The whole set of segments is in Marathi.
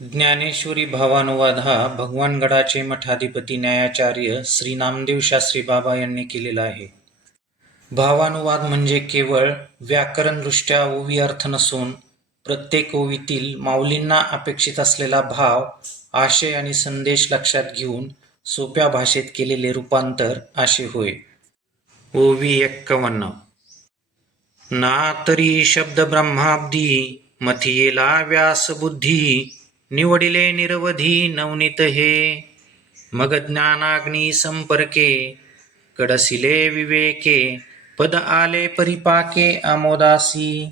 ज्ञानेश्वरी भावानुवाद हा भगवानगडाचे मठाधिपती न्यायाचार्य श्री नामदेव शास्त्री बाबा यांनी केलेला आहे. भावानुवाद म्हणजे केवळ व्याकरणदृष्ट्या ओवी अर्थ नसून प्रत्येक ओवीतील माऊलींना अपेक्षित असलेला भाव आशय आणि संदेश लक्षात घेऊन सोप्या भाषेत केलेले रूपांतर असे होय. ओवी एक्कवन्न. ना तरी शब्द ब्रह्माब्दी मथियेला व्यास बुद्धी निवडिले निरवधी नवनीत हे. मग ज्ञानाग्नी संपर्के कडसिले विवेके पद आले परिपाके आमोदासी.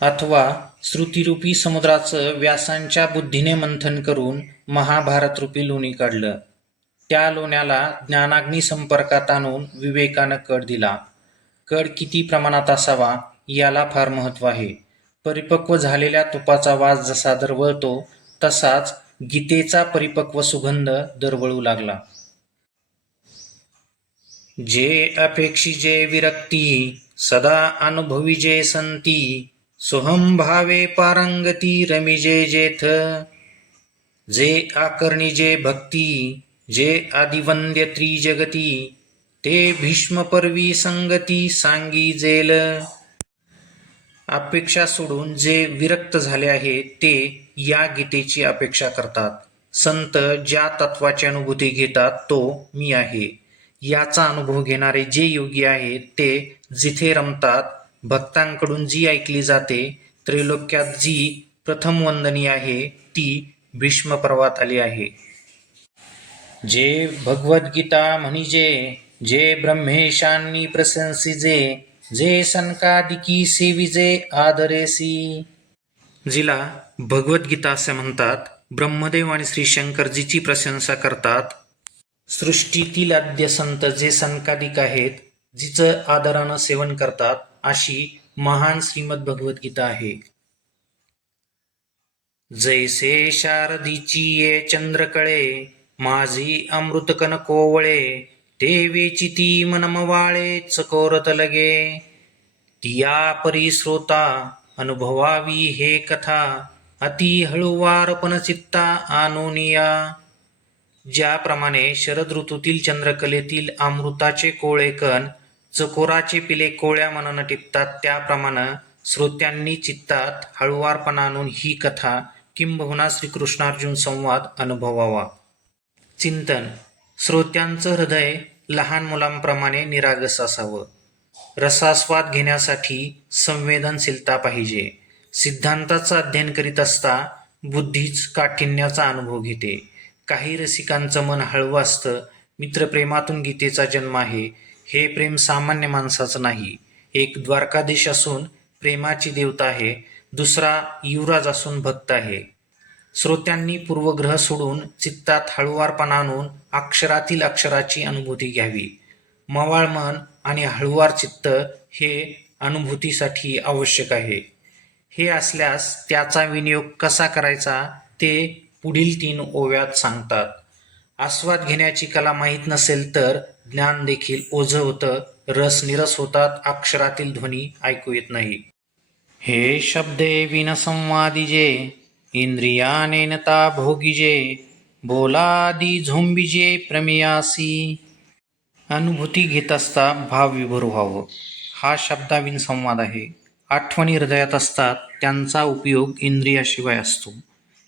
अथवा श्रुतिरूपी समुद्राचं व्यासांच्या बुद्धीने मंथन करून महाभारत रूपी लोणी काढलं. त्या लोण्याला ज्ञानाग्नी संपर्कात आणून विवेकानं कड दिला. कड किती प्रमाणात असावा याला फार महत्त्व आहे. परिपक्व झालेल्या तुपाचा वास जसा दरवळतो तसाच गीतेचा परिपक्व सुगंध दरवळू लागला. जे अपेक्षी जे विरक्ती सदा अनुभवी जे संती सोहम भावे पारंगती रमिजे जेथ. जे आकर्णी जे भक्ती जे आदिवंद्य त्रिजगती ते भीष्मपर्वी संगती सांगी जेल. अपेक्षा सोडून जे विरक्त झाले आहे ते या गीतेची अपेक्षा करतात. संत ज्या तत्वाची अनुभूती घेतात तो मी आहे. याचा अनुभव घेणारे जे योगी आहेत ते जिथे रमतात भक्तांकडून जी ऐकली जाते त्रैलोक्यात जी प्रथम वंदनी आहे ती भीष्म पर्वात आली आहे. जे भगवद्गीता म्हणजे जे ब्रह्मेशांनी प्रशंसिजे जे सनकादिकी सेविजे आदरेसी जिला भगवद्गीता असे म्हणतात ब्रह्मदेव आणि श्री शंकरजीची प्रशंसा करतात सृष्टीतील आद्य संत जे संकादिक आहेत जिचं आदरानं सेवन करतात अशी महान श्रीमद भगवद्गीता आहे. जैसे शारदीची ये चंद्रकळे माझी अमृतकन कोवळे ते ती मनमवाळे चकोरत लगे. तिया परिश्रोता अनुभवावी हे कथा अति हळूवारपण चित्ता आनोनिया ज्याप्रमाणे शरद ऋतूतील चंद्रकलेतील अमृताचे कोळे कण चकोराचे पिले कोळ्या मनानं टिपतात त्याप्रमाणे श्रोत्यांनी चित्तात हळुवारपणा आणून ही कथा किंबहुना श्रीकृष्णार्जुन संवाद अनुभवावा. चिंतन. श्रोत्यांचं हृदय लहान मुलांप्रमाणे निरागस असावं. रसास्वाद घेण्यासाठी संवेदनशीलता पाहिजे. सिद्धांताचं अध्ययन करीत असता बुद्धीच काठिण्याचा अनुभव घेते. काही रसिकांचं मन हळवं असतं. मित्रप्रेमातून गीतेचा जन्म आहे. हे प्रेम सामान्य माणसाचं नाही. एक द्वारकाधीश असून प्रेमाची देवता आहे. दुसरा युवराज असून भक्त आहे. श्रोत्यांनी पूर्वग्रह सोडून चित्तात हळुवारपणा आणून अक्षरातील अक्षराची अनुभूती घ्यावी. मवाळ मन आणि हळुवार चित्त हे अनुभूतीसाठी आवश्यक आहे. हे असल्यास त्याचा विनियोग कसा करायचा ते पुढील तीन ओव्यात सांगतात. आस्वाद घेण्याची कला माहीत नसेल तर ज्ञान देखील ओझं होतं रस निरस होतात अक्षरातील ध्वनी ऐकू येत नाही. हे शब्दे विनसंवादिजे इंद्रियानेनता भोगिजे बोलादी झोंबिजे प्रमेयासी. अनुभूती घेत असता भाव विभोर व्हावं. हा शब्दाविन संवाद आहे. आठवणी हृदयात असतात त्यांचा उपयोग इंद्रियाशिवाय असतो.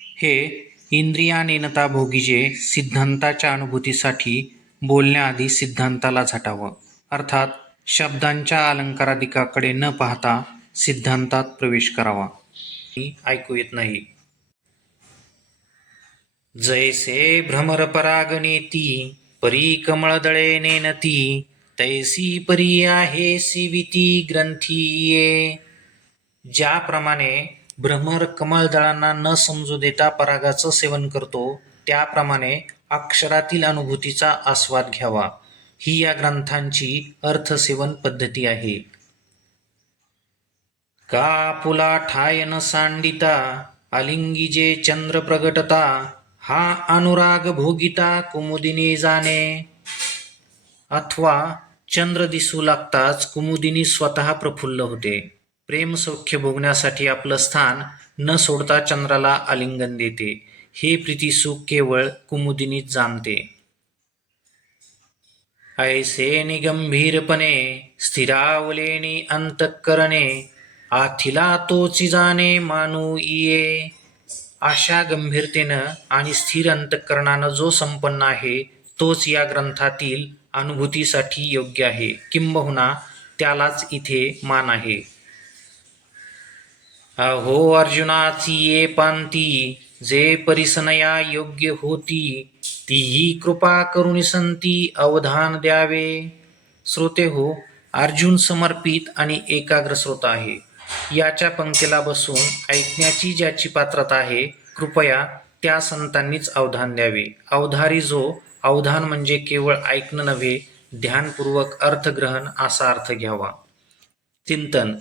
हे इंद्रियानेनता भोगीजे सिद्धांताच्या अनुभूतीसाठी बोलण्याआधी सिद्धांताला झटावं. अर्थात शब्दांच्या अलंकाराधिकाकडे न पाहता सिद्धांतात प्रवेश करावा. ऐकू येत नाही. जैसे भ्रमर परागनेती परी कमळदळे नेनती तैसी परी आहे सिविती ग्रंथीये. ज्याप्रमाणे भ्रमर कमळदळांना न समजू देता परागाचं सेवन करतो त्याप्रमाणे अक्षरातील अनुभूतीचा आस्वाद घ्यावा. ही या ग्रंथांची अर्थसेवन पद्धती आहे. का पुला ठायन सांडिता अलिंगीजे चंद्र प्रगटता हा अनुराग भोगिता कुमुदिनी जाणे अथवा चंद्र दिसू लागताच कुमुदिनी स्वतः प्रफुल्ल होते. प्रेम सौख्य भोगण्यासाठी आपलं स्थान न सोडता चंद्राला आलिंगन देते. हे प्रीतीसुख केवळ कुमुदिनीच जाणते. ऐसे निगंभीरपणे स्थिरावलेणी अंतःकरणे आथिला तोची जाणे मानू ये अशा गंभीरतेनं आणि स्थिर अंतःकरणानं जो संपन्न आहे तोच या ग्रंथातील अनुभूतीसाठी योग्य आहे. किंबहुना त्यालाच इथे मान आहे. अहो अर्जुनाची ये पांती जे परिसनया योग्य होती तीही कृपा करून संती अवधान द्यावे. श्रोते हो अर्जुन समर्पित आणि एकाग्र श्रोता आहे. याच्या पंक्तीला बसून ऐकण्याची ज्याची पात्रता आहे कृपया त्या संतांनीच अवधान द्यावे. अवधारी जो अवधान म्हणजे केवळ ऐकणं नव्हे ध्यानपूर्वक अर्थग्रहण असा अर्थ घ्यावा. चिंतन.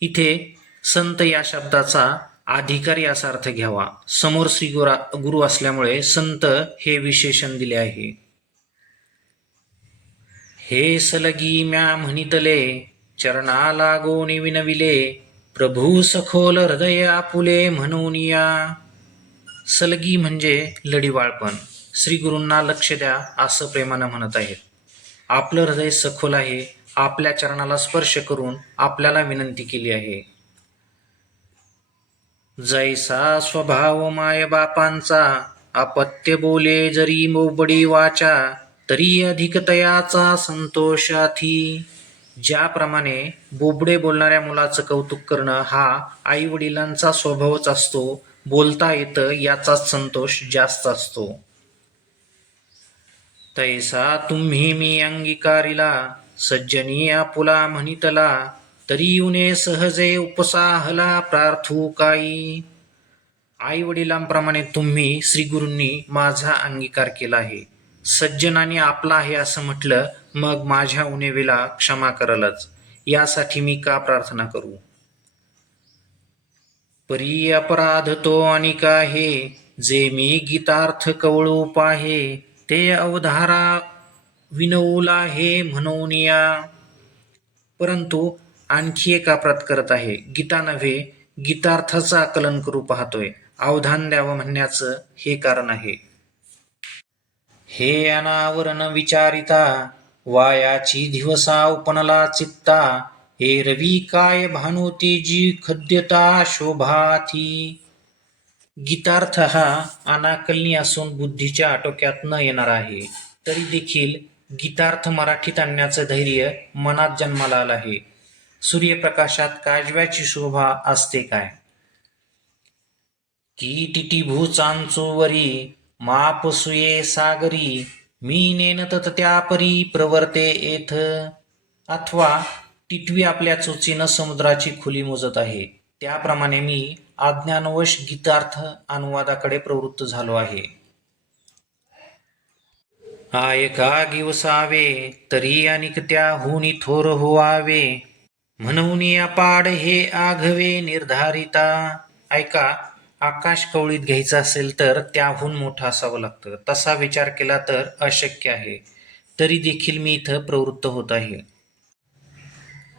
इथे संत या शब्दाचा अधिकारी असा अर्थ घ्यावा. समोर श्री गुरा गुरु असल्यामुळे संत हे विशेषण दिले आहे. हे सलगी म्या म्हणितले चरणा लागोनी विनविले प्रभू सखोल हृदय आपुले म्हणून या. सलगी म्हणजे लढीवाळपण. श्री गुरूंना लक्ष द्या असं प्रेमानं म्हणत आहेत. आपलं हृदय सखोल आहे आपल्या चरणाला स्पर्श करून आपल्याला विनंती केली आहे. जैसा स्वभाव माय बापांचा अपत्य बोले जरी मोबडी वाचा तरी अधिकतयाचा संतोषाथी ज्याप्रमाणे बोबडे बोलणाऱ्या मुलाचं कौतुक करणं हा आई वडिलांचा स्वभावच असतो बोलता येतं याचाच संतोष जास्त असतो. तैसा तुम्ही मी अंगीकारिला सज्जनी आपुला म्हणितला तरी युने सहजे उपसाहला प्रार्थू काही आई वडिलांप्रमाणे तुम्ही श्रीगुरूंनी माझा अंगीकार केला आहे. सज्जनाने आपला आहे असं म्हटलं मग माझ्या उणेवीला क्षमा करलच. यासाठी मी का प्रार्थना करू? परी अपराध तो आणि हे जे मी गीतार्थ कवळू पाहे ते अवधारा विनवला हे म्हणून या. परंतु आणखी एक अपराध करत आहे. गीता नव्हे गीतार्थाचं आकलन करू पाहतोय. अवधान द्यावं म्हणण्याचं हे कारण आहे. हे अनावरण विचारिता वायाची दिवसा उपनला चित्ता हे रवी काय भानुते जी खद्यता शोभाती. गीतार्थ हा अनाकलनी असून बुद्धीच्या आटोक्यात न येणार आहे. तरी देखील गीतार्थ मराठीत आणण्याचं धैर्य मनात जन्माला आलं आहे. सूर्यप्रकाशात काजव्याची शोभा असते काय? की भूचांचोवरी माप सुये सागरी मी नेन त्या परी प्रवर्ते येथ अथवा टिटवी आपल्या चोचीनं समुद्राची खुली मोजत आहे. त्याप्रमाणे मी अज्ञानवश गीतार्थ अनुवादाकडे प्रवृत्त झालो आहे. आयका गिवसावे तरी अनिक त्या हुनी थोर होवावे म्हणून पाड हे आघवे निर्धारिता. ऐका आकाश कवळीत घ्यायचं असेल तर त्याहून मोठं असावं लागतं. तसा विचार केला तर अशक्य आहे. तरी देखील मी इथं प्रवृत्त होत आहे.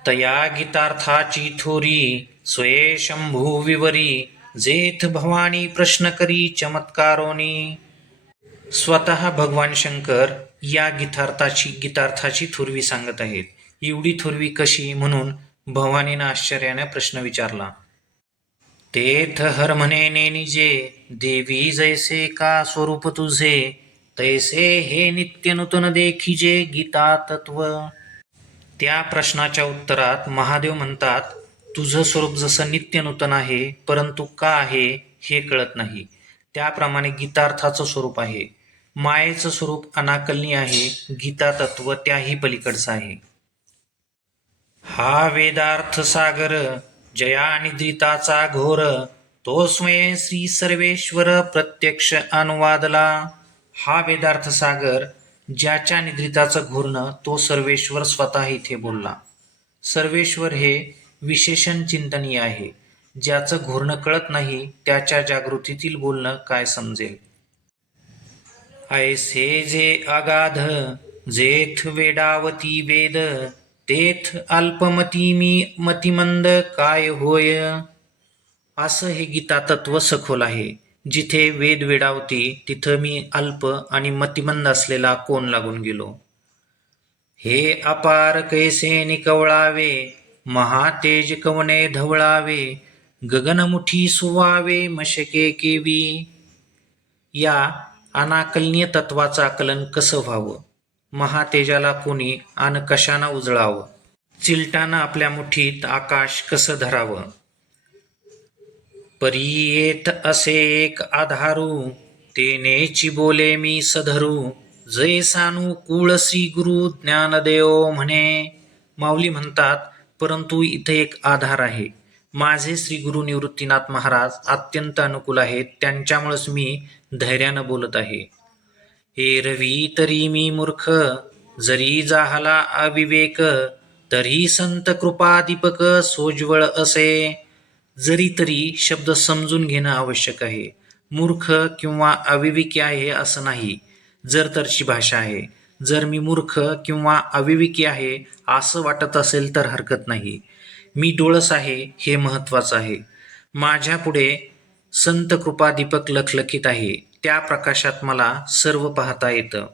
तया गीतार्थाची थोरी स्वये शंभू विवरी जेथ भवानी प्रश्न करी चमत्कारोनी. स्वतः भगवान शंकर या गीतार्थाची गीतार्थाची थोरवी सांगत आहेत. एवढी थोरवी कशी? म्हणून भवानीनं आश्चर्याने प्रश्न विचारला. तेथ हर म्हणे नेनिजे देवी जैसे का स्वरूप तुझे तैसे हे नित्य नूतन देखिजे गीता तत्व त्या प्रश्नाच्या उत्तरात महादेव म्हणतात तुझं स्वरूप जसं नित्य नूतन आहे परंतु का आहे हे कळत नाही. त्याप्रमाणे गीतार्थाचं स्वरूप आहे. मायेचं स्वरूप अनाकलनी आहे गीता तत्व त्याही पलीकडचं आहे. हा वेदार्थ सागर जया निद्रिताचा घोर तो स्वयं श्री सर्वेश्वर प्रत्यक्ष अनुवादला. हा वेदार्थ सागर ज्याच्या निद्रिताचं घोरणं तो सर्वेश्वर स्वतः इथे बोलला. सर्वेश्वर हे विशेषण चिंतनीय आहे. ज्याचं घोरणं कळत नाही त्याच्या जागृतीतील बोलणं काय समजेल? ऐसे जे अगाध जेथ वेडावती वेद तेथ अल्पमती मी मतिमंद काय होय? असं हे गीता तत्व सखोल आहे. जिथे वेद वेडावती तिथं मी अल्प आणि मतिमंद असलेला कोण लागून गेलो? हे अपार कैसे निकवळावे? महातेज कवने धवळावे? गगनमुठी सुवावे मशके केवी? या अनाकलनीय तत्वाचं आकलन कसं व्हावं? महातेजाला कोणी आणि कशानं उजळावं? चिलटानं आपल्या मुठीत आकाश कसं धरावं? परी येत असे एक आधारू तेनेची बोले मी सधरू. जय सानू कुळ श्री गुरु ज्ञानदेव म्हणे. माऊली म्हणतात परंतु इथे एक आधार आहे. माझे श्री गुरु निवृत्तीनाथ महाराज अत्यंत अनुकूल आहेत. त्यांच्यामुळेच मी धैर्यानं बोलत आहे. हे रवी तरी मी मूर्ख जरी जाहला अविवेक तरी संत कृपादीपक सोज्वळ असे. जरी तरी शब्द समजून घेणं आवश्यक आहे. मूर्ख किंवा अविवेकी आहे असं नाही. जर तरची भाषा आहे. जर मी मूर्ख किंवा अविवेकी आहे असं वाटत असेल तर हरकत नाही. मी डोळस आहे हे महत्त्वाचं आहे. माझ्यापुढे संत कृपा दीपक लखलखित आहे. त्या प्रकाशात मला सर्व पाहता येतं.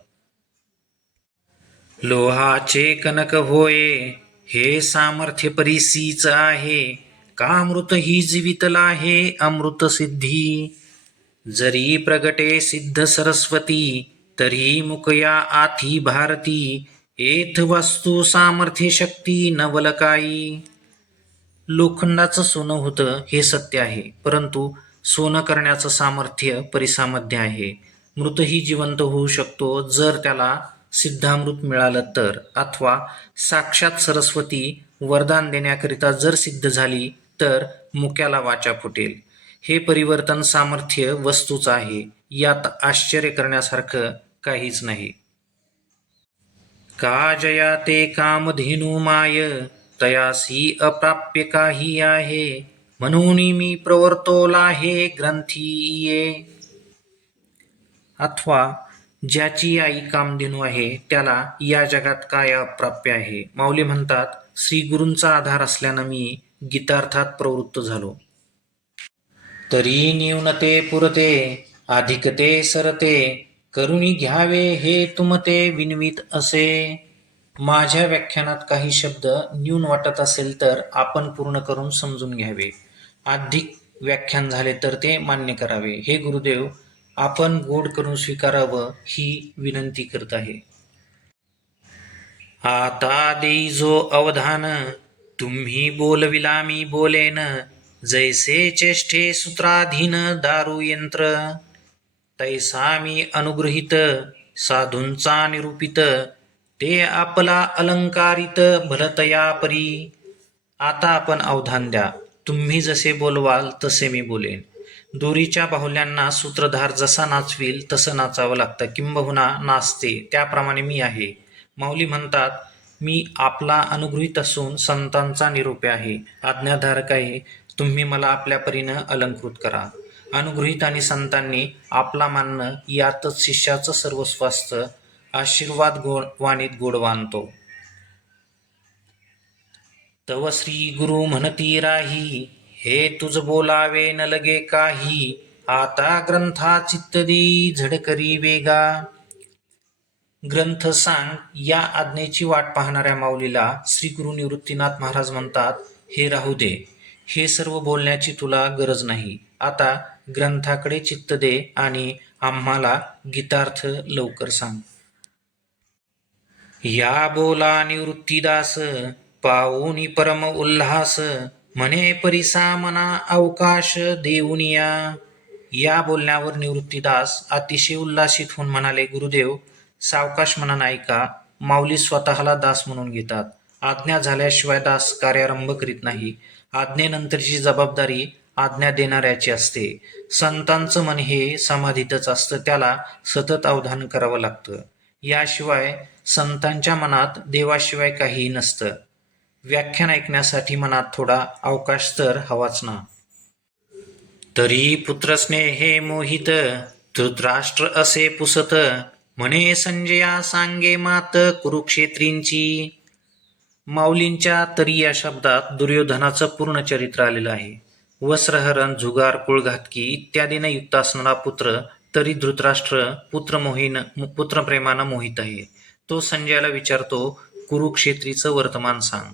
लोहाचे कनक होय हे सामर्थ्य परिसीच आहे. का अमृत ही जीवितला आहे अमृत सिद्धी? जरी प्रगटे सिद्ध सरस्वती तरी मुकया आथी भारती. एथ वस्तू सामर्थ्य शक्ती नवलकाई. लोखंडाचं सोनं होतं हे सत्य आहे. परंतु सोनं करण्याचं सामर्थ्य परिसामध्ये आहे. मृतही जिवंत होऊ शकतो. जर त्याला सिद्धामृत मिळालं तर. अथवा साक्षात सरस्वती वरदान देण्याकरिता जर सिद्ध झाली तर मुक्याला वाचा फुटेल. हे परिवर्तन सामर्थ्य वस्तूच आहे. यात आश्चर्य करण्यासारखं काहीच नाही. का जया ते कामधेनु माय? तयासी अप्राप्य काही आहे. म्हणून मी प्रवर्तोला हे ग्रंथीये अथवा ज्याची आई कामधेनू आहे त्याला या जगात काय अप्राप्य आहे? माऊली म्हणतात श्री गुरूंचा आधार असल्यानं मी गीतार्थात प्रवृत्त झालो. तरी न्यूनते पुरते अधिकते सरते करुणी घ्यावे हे तुमते विनवित असे. माझ्या व्याख्यानात काही शब्द न्यून वाटत असेल तर आपण पूर्ण करून समजून घ्यावे. अधिक व्याख्यान झाले तर ते मान्य करावे. हे गुरुदेव आपण गोड करून स्वीकारावं ही विनंती करत आहे. आता देई जो अवधान तुम्ही बोलविला मी बोलेन जैसे चेष्टे सूत्राधीन दारू यंत्र तैसा मी अनुग्रहित साधूंचा निरूपित ते आपला अलंकारित भलतया परी. आता आपण अवधान द्या. तुम्ही जसे बोलवाल तसे मी बोलेन. दोरीच्या बाहुल्यांना सूत्रधार जसा नाचविल तसं नाचावं लागतं. किंबहुना नाचते त्याप्रमाणे मी आहे. माऊली म्हणतात मी आपला अनुगृहीत असून संतांचा निरूपे आहे. आज्ञाधारक आहे तुम्ही मला आपल्या परीनं अलंकृत करा. अनुगृहीत आणि संतांनी आपला मानणं यातच शिष्याचं सर्वस्व असतं आशीर्वाद गोड वाणीत गोडवानतो तव श्री गुरु म्हणती राही हे तुझ बोलावे न लगे काही आता ग्रंथा चित्त देई झडकरी वेगा. ग्रंथ सांग या आज्ञेची वाट पाहणाऱ्या माऊलीला श्री गुरु निवृत्तीनाथ महाराज म्हणतात हे राहू दे हे सर्व बोलण्याची तुला गरज नाही. आता ग्रंथाकडे चित्त दे आणि आम्हाला गीतार्थ लवकर सांग. या बोला निवृत्तीदास पाऊनी परम उल्हास म्हणे परिसा मना अवकाश देऊनिया. या बोलण्यावर निवृत्तीदास अतिशय उल्हासित होऊन म्हणाले गुरुदेव सावकाश म्हणा नायिका माऊली स्वतःला दास म्हणून घेतात. आज्ञा झाल्याशिवाय दास कार्यारंभ करीत नाही. आज्ञेनंतरची जबाबदारी आज्ञा देणाऱ्याची असते. संतांचं मन हे समाधीतच असतं त्याला सतत अवधान करावं लागतं. याशिवाय संतांच्या मनात देवाशिवाय काहीही नसतं. व्याख्यान ऐकण्यासाठी मनात थोडा अवकाश तर हवाच ना. तरी पुत्रस्नेहे मोहित धृतराष्ट्र असे पुसत. म्हणे संजया सांगे मात कुरुक्षेत्रींची. माऊलींच्या तरी या शब्दात दुर्योधनाचं पूर्ण चरित्र आलेलं आहे. वस्त्रहरण जुगार कुळघातकी इत्यादीने युक्त असणारा पुत्र तरी धृतराष्ट्र पुत्र मोहिन पुत्रप्रेमानं मोहित आहे. तो संजयाला विचारतो कुरुक्षेत्रीचं वर्तमान सांग.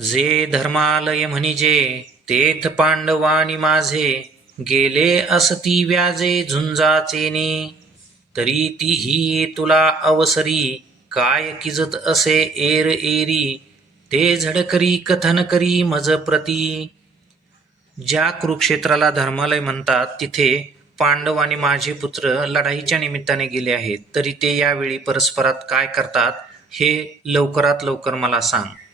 जे धर्मालय म्हणजे तेथ पांडवानी माझे गेले असती व्याजे झुंजाचेने. तरी तीही तुला अवसरी काय किजत असे एर एरी ते झडकरी कथन करी मज प्रती. ज्या कुरुक्षेत्राला धर्मालय म्हणतात तिथे पांडव आणि माझे पुत्र लढाईच्या निमित्ताने गेले आहेत. तरी ते यावेळी परस्परात काय करतात हे लवकरात लवकर मला सांग.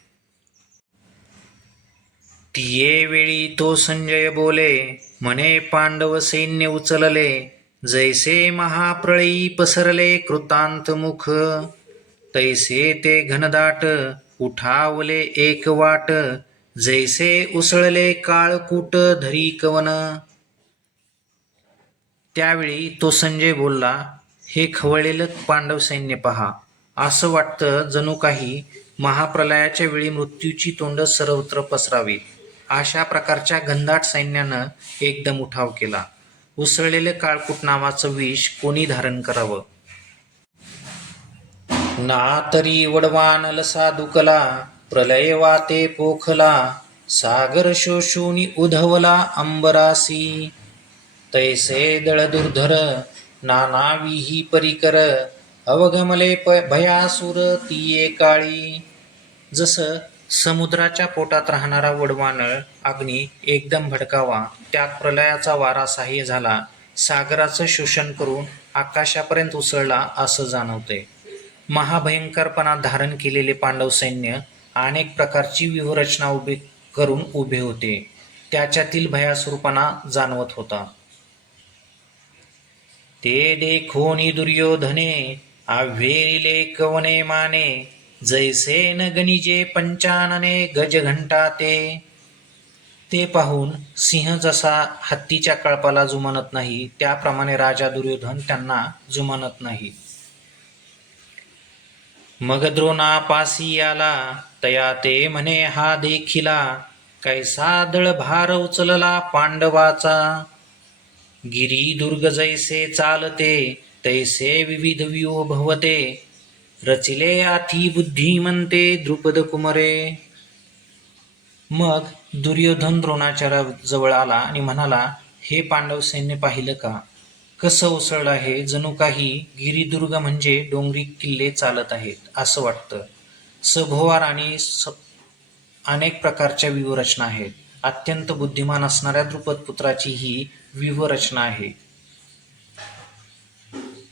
तिये वेळी तो संजय बोले म्हणे पांडव सैन्य उचलले जैसे महाप्रळयी पसरले कृतांत मुख. तैसे ते घनदाट उठावले एक वाट जैसे उसळले काळकूट धरी कवन. त्यावेळी तो संजय बोलला हे खवळलेलं पांडव सैन्य पहा. असं वाटतं जणू काही महाप्रलयाच्या वेळी मृत्यूची तोंड सर्वत्र पसरावी. अशा प्रकारच्या घनदाट सैन्यानं एकदम उठाव केला. उसळलेलं काळकूट नावाचं विष कोणी धारण करावं? ना तरी वडवान लसा दुकला प्रलय वाते पोखला सागर शोषुनी उधवला अंबरासी. तैसे दळ दुर्धर नानाविही परिकर अवगमले प भयासुर तिये काळी. जसं समुद्राच्या पोटात राहणारा वडवानळ अग्नी एकदम भडकावा. त्यात प्रलयाचा वारा सहाय्य झाला. सागराचं शोषण करून आकाशापर्यंत उसळला असं जाणवते महाभयंकरपणा धारण केलेले पांडव सैन्य अनेक प्रकारची व्यूहरचना उभी करून उभे होते. त्याच्यातील भयासुरपणा जाणवत होता. ते देखोनी दुर्योधने आव्हेरिले कवने माने जैसे न गणिजे पंचानने गजघंटा ते ते पाहून सिंह जसा हत्तीच्या कळपाला जुमानत नाही त्याप्रमाणे राजा दुर्योधन त्यांना जुमानत नाही. मग द्रोणापासी आला तया ते म्हणे हा देखिला कैसा दळ भार उचलला पांडवाचा. गिरी दुर्ग जैसे चालते तैसे विविध व्यूह भवते. रचिले आथी बुद्धिमंते द्रुपद कुमरे. मग दुर्योधन द्रोणाचार्या जवळ आला आणि म्हणाला हे पांडव सैन्य पाहिलं का? कसं उसळलं आहे? जणू काही गिरिदुर्ग म्हणजे डोंगरी किल्ले चालत आहेत असं वाटतं. सभोवार आणि स अनेक प्रकारच्या व्यूहरचना आहेत. अत्यंत बुद्धिमान असणाऱ्या द्रुपद पुत्राची ही व्यूहरचना आहे.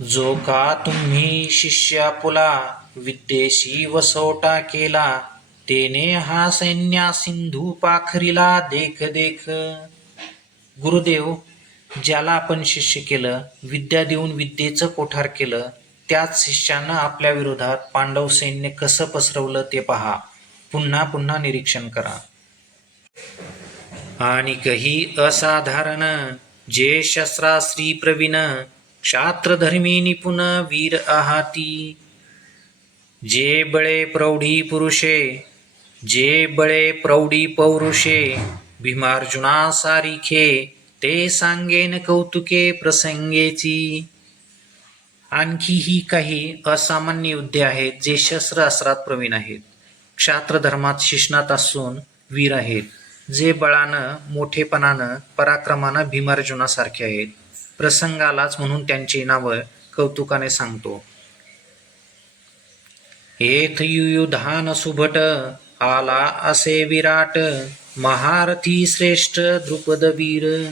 जो का तुम्ही शिष्या पुला विद्येशी वसोटा केला तेने हा सैन्या सिंधू पाखरीला देख देख. गुरुदेव ज्याला आपण शिष्य केलं विद्या देऊन विद्येचं कोठार केलं त्याच शिष्यानं आपल्या विरोधात पांडव सैन्य कसं पसरवलं ते पहा. पुन्हा पुन्हा निरीक्षण करा. आणि कही असाधारण जे शस्त्रास्त्री प्रवीण क्षात्रधर्मी निपुण वीर आहाती। जे बळे प्रौढी पुरुषे जे बळे प्रौढी पौरुषे भीमार्जुना सारिखे ते सांगेन कौतुके प्रसंगेची। आणखीही काही असामान्य युद्धे आहेत जे शस्त्र अस्त्रात प्रवीण आहेत. क्षात्र धर्मात शिष्णात असून वीर आहेत जे बळानं मोठेपणानं पराक्रमानं भीमार्जुनासारखे आहेत. प्रसंगालाच म्हणून त्यांची नावं कौतुकाने सांगतो. येथ युयुधान सुभट आला असे विराट महारथी श्रेष्ठ द्रुपद वीर.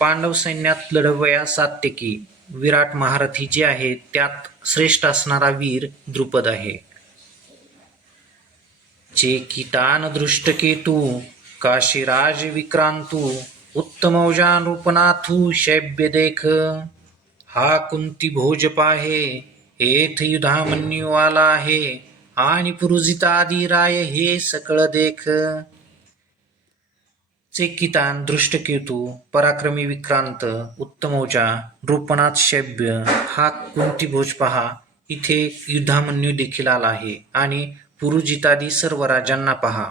पांडव सैन्यात लढवया सात्यकी विराट महारथी जे आहे त्यात श्रेष्ठ असणारा वीर द्रुपद आहे. जे कितान दृष्टकेतू काशीराज विक्रांतू उत्तमौजान रूपनाथू शैब्य देख हा कुंती भोज पाहे एथ युधामन्यू आला आहे आणि पुरुजितादी राय हे सकळ देख चेकितान दृष्टकेतू पराक्रमी विक्रांत उत्तमौजा रूपनाथ शैब्य हा कुंती भोज पहा इथे युद्धामन्यू देखील आला आहे आणि पुरुजितादी सर्व राजांना पहा।